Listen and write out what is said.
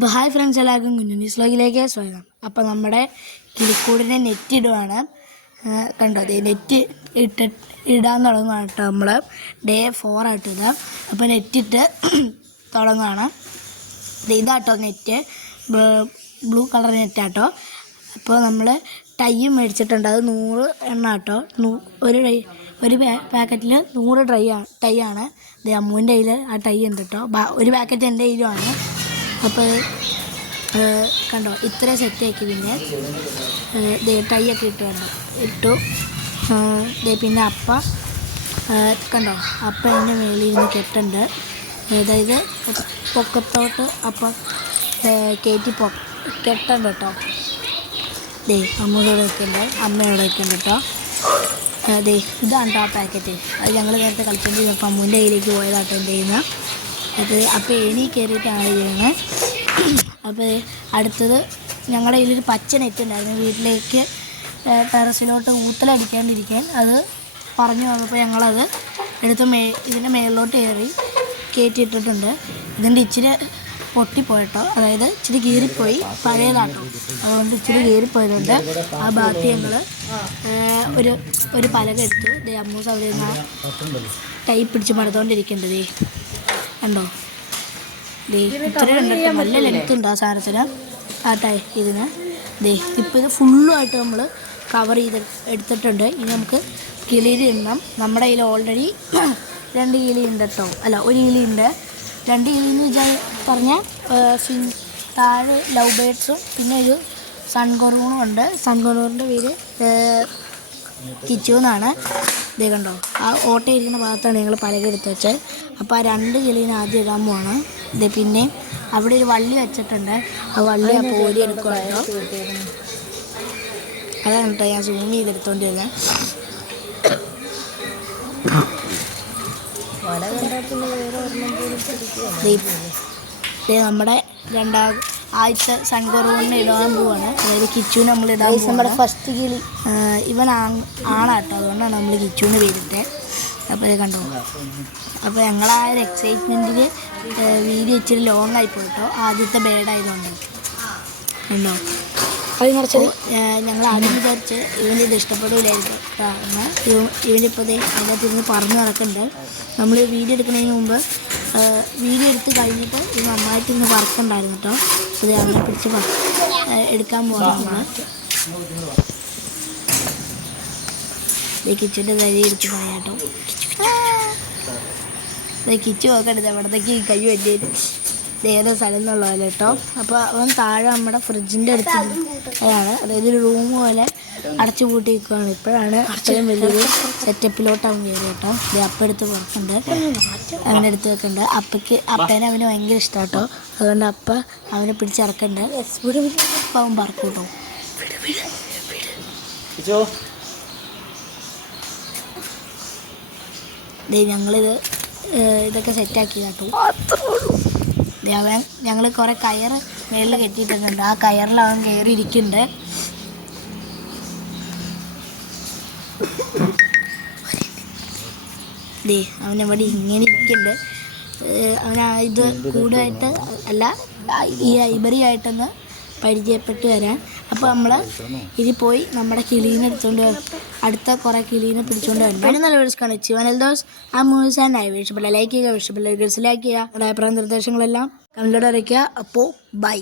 അപ്പോൾ hi friends, എല്ലാവർക്കും കുഞ്ഞുണ്ണീസ് വ്ലോഗിലേക്ക് സ്വാഗതം. അപ്പോൾ നമ്മുടെ കിളിക്കൂടിനെ നെറ്റ് ഇടുവാണ്. കണ്ടോ, അതേ നെറ്റ് ഇടാൻ തുടങ്ങുകയാണ് കേട്ടോ. നമ്മൾ ഡേ 4 ആയിട്ട് ഇടാം. അപ്പോൾ നെറ്റിട്ട് തുടങ്ങുകയാണ്. ഇതാട്ടോ നെറ്റ്, ബ്ലൂ കളർ നെറ്റാട്ടോ. അപ്പോൾ നമ്മൾ ടൈയും മേടിച്ചിട്ടുണ്ട്. അത് 100 എണ്ണം കേട്ടോ. ഒരു പാക്കറ്റിൽ 100 ടൈ ആണ്. ഇത് അമ്മൂൻ്റെ കയ്യിൽ ആ ടൈ ഉണ്ട് കേട്ടോ. ഒരു പാക്കറ്റ് എൻ്റെ കയ്യിലുമാണ്. അപ്പോൾ കണ്ടോ, ഇത്ര സെറ്റാക്കി. പിന്നെ ടൈ ഒക്കെ ഇട്ടു. പിന്നെ കണ്ടോ, അതിൻ്റെ മേളിൽ ഇരുന്ന് കെട്ടുണ്ട്. അതായത് പൊക്കത്തോട്ട് കയറ്റി കെട്ടുണ്ട് കേട്ടോ. അമ്മയോടെ വെക്കുന്നുണ്ട്, അമ്മയോടെ വെക്കുന്നുണ്ട് കേട്ടോ. ഇതാണ് കേട്ടോ ആ പാക്കറ്റ്. അത് ഞങ്ങൾ നേരത്തെ കളിച്ചുകൊണ്ടിരുന്നപ്പോൾ അമ്മൂൻ്റെ കയ്യിലേക്ക് പോയതാട്ടോ എൻ്റെ കയ്യിൽ നിന്ന്. അപ്പോൾ ഏണി കയറിയിട്ടാണ് ചെയ്യുന്നത്. അപ്പോൾ അടുത്തത് ഞങ്ങളുടെ കയ്യിലൊരു പച്ച നെറ്റ് ഉണ്ടായിരുന്നു. വീട്ടിലേക്ക് ടെറസിലോട്ട് ഊത്തലടിക്കാണ്ടിരിക്കാൻ അത് പറഞ്ഞു വന്നപ്പോൾ ഞങ്ങളത് എടുത്ത് ഇതിൻ്റെ മേളിലോട്ട് കയറ്റിയിട്ടിട്ടുണ്ട്. ഇതിൻ്റെ ഇച്ചിരി പൊട്ടിപ്പോയിട്ടോ, അതായത് ഇച്ചിരി കീറിപ്പോയി, പഴയതാട്ടോ. അതുകൊണ്ട് ഇച്ചിരി കീറിപ്പോയതുകൊണ്ട് ആ ഭാഗത്ത് ഞങ്ങൾ ഒരു പലക എടുത്തു. അമ്മൂസ് അവിടെ നിന്ന് ടൈ പിടിച്ച് മടുത്തോണ്ടിരിക്കേണ്ടതേ കണ്ടോ. ഇത്രയും ഉണ്ട്, നല്ല ലെങ്ത് ഉണ്ട് ആ സാധനത്തിന്, ആ ഇതിന്. ഇപ്പോൾ ഇത് ഫുള്ളുമായിട്ട് നമ്മൾ കവർ എടുത്തിട്ടുണ്ട്. ഇനി നമുക്ക് കിളിയിൽ ഇടണം. നമ്മുടെ കയ്യിൽ ഓൾറെഡി 2 കിളി ഉണ്ട് കേട്ടോ. അല്ല, 1 കിളി ഉണ്ട്. 2 കിളി എന്ന് പറഞ്ഞാൽ താഴെ ലവ് ബേഡ്സും പിന്നെ ഒരു സൺകൊറൂണും ഉണ്ട്. സൺകൊറൂണിൻ്റെ പേര് കിച്ചു എന്നാണ്. ഇതേ കണ്ടോ, ആ ഓട്ടയിരിക്കുന്ന ഭാഗത്താണ് ഞങ്ങൾ പലക എടുത്ത് വെച്ചത്. അപ്പോൾ ആ 2 കിളീനെ ആദ്യം ഇടാൻ പോവാണ്. പിന്നെ അവിടെ ഒരു വള്ളി വെച്ചിട്ടുണ്ട്. ആ വള്ളി ആ പോരി എടുക്കുമല്ലോ. അതാണ് കേട്ടോ ഞാൻ സൂം ചെയ്തെടുത്തോണ്ടിരുന്നത്. നമ്മുടെ ആദ്യത്തെ സൺകൊറൂണിനെ ഇടാൻ പോവാണ്. അതായത് കിച്ചുവിന് നമ്മൾ ഇടാൻ പോകും. നമ്മുടെ ഫസ്റ്റ് കിളി ഇവൻ ആണാട്ടോ, അതുകൊണ്ടാണ് നമ്മൾ കിച്ചുവിന് പേരിട്ടത്. അപ്പോൾ ഇത് കണ്ടോ. അപ്പോൾ ഞങ്ങൾ ആ ഒരു എക്സൈറ്റ്മെൻറ്റിൽ വീഡിയോ ഇച്ചിരി ലോങ് ആയിപ്പോയിട്ടോ, ആദ്യത്തെ ബേഡായതുകൊണ്ട്. ഉണ്ടോ, ഞങ്ങൾ ആദ്യം വിചാരിച്ച് ഇവനിത് ഇഷ്ടപ്പെടില്ലായിരിക്കും. ഇവനിപ്പോൾ അതിനകത്തിരുന്ന് പറഞ്ഞു നടക്കുന്നുണ്ട്. നമ്മൾ വീഡിയോ എടുക്കുന്നതിന് മുമ്പ് വീഡിയോ എടുത്ത് കഴിഞ്ഞിട്ട് ഇത് നന്നായിട്ടിരുന്ന് വർക്കുണ്ടായിരുന്നു കേട്ടോ. ഇത് അങ്ങനെ പിടിച്ച് എടുക്കാൻ പോകാം നമ്മൾ. കിച്ചൻ്റെ തരി എടുത്ത് പറയാട്ടോ. കിച്ചു നോക്കരുത്, എവിടത്തേക്ക് കൈ വലിയത് ഏതോ സ്ഥലം എന്നുള്ള പോലെ കേട്ടോ. അപ്പോൾ അവൻ താഴെ നമ്മുടെ ഫ്രിഡ്ജിൻ്റെ അടുത്ത് അതാണ്, അതായത് ഒരു റൂം പോലെ അടച്ചു പൂട്ടി നിൽക്കുകയാണ്. ഇപ്പോഴാണ് അത്രയും വലിയൊരു സെറ്റപ്പിലോട്ട് അവൻ കയറി കേട്ടോ. അപ്പം എടുത്ത് പുറത്തുണ്ട്, അവനെ എടുത്ത് വെക്കുന്നുണ്ട്. അപ്പേനെ അവന് ഭയങ്കര ഇഷ്ടമാണ് കേട്ടോ. അതുകൊണ്ട് അവനെ പിടിച്ചിറക്കുന്നുണ്ട്. അപ്പം അവൻ പറക്കും കേട്ടോ. ഞങ്ങളിത് ഇതൊക്കെ സെറ്റാക്കി കേട്ടോ. ഞങ്ങൾ കുറേ കയർ മേളിൽ കെട്ടിയിട്ടുണ്ട്. ആ കയറിൽ അവൻ കയറി ഇരിക്കുന്നുണ്ട്. അവനവിടെ ഇങ്ങനെ ഇരിക്കുന്നുണ്ട്. ഇത് കൂടുതലായിട്ട് അല്ല, ഈ ഐബറി ആയിട്ടൊന്ന് പരിചയപ്പെട്ട് വരാൻ. അപ്പോൾ നമ്മൾ ഇനി പോയി നമ്മുടെ കിളീനെ അടുത്ത കുറേ കിളീനെ പിടിച്ചുകൊണ്ട് വരണം. അതിന് നല്ല വീഡിയോസ് കാണിച്ചു വനൽദോസ് ആ മൂവീസ് ആൻഡ് ഐ ഇഷ്ടപ്പെല്ല ലൈക്ക് ചെയ്യുക, ഇഷ്ടപ്പെല്ല വീഡിയോസ് ലൈക്ക് ചെയ്യുക. അഭിപ്രായ നിർദ്ദേശങ്ങളെല്ലാം കമൻറ്റിലൂടെ അറിയിക്കുക. അപ്പോൾ ബൈ.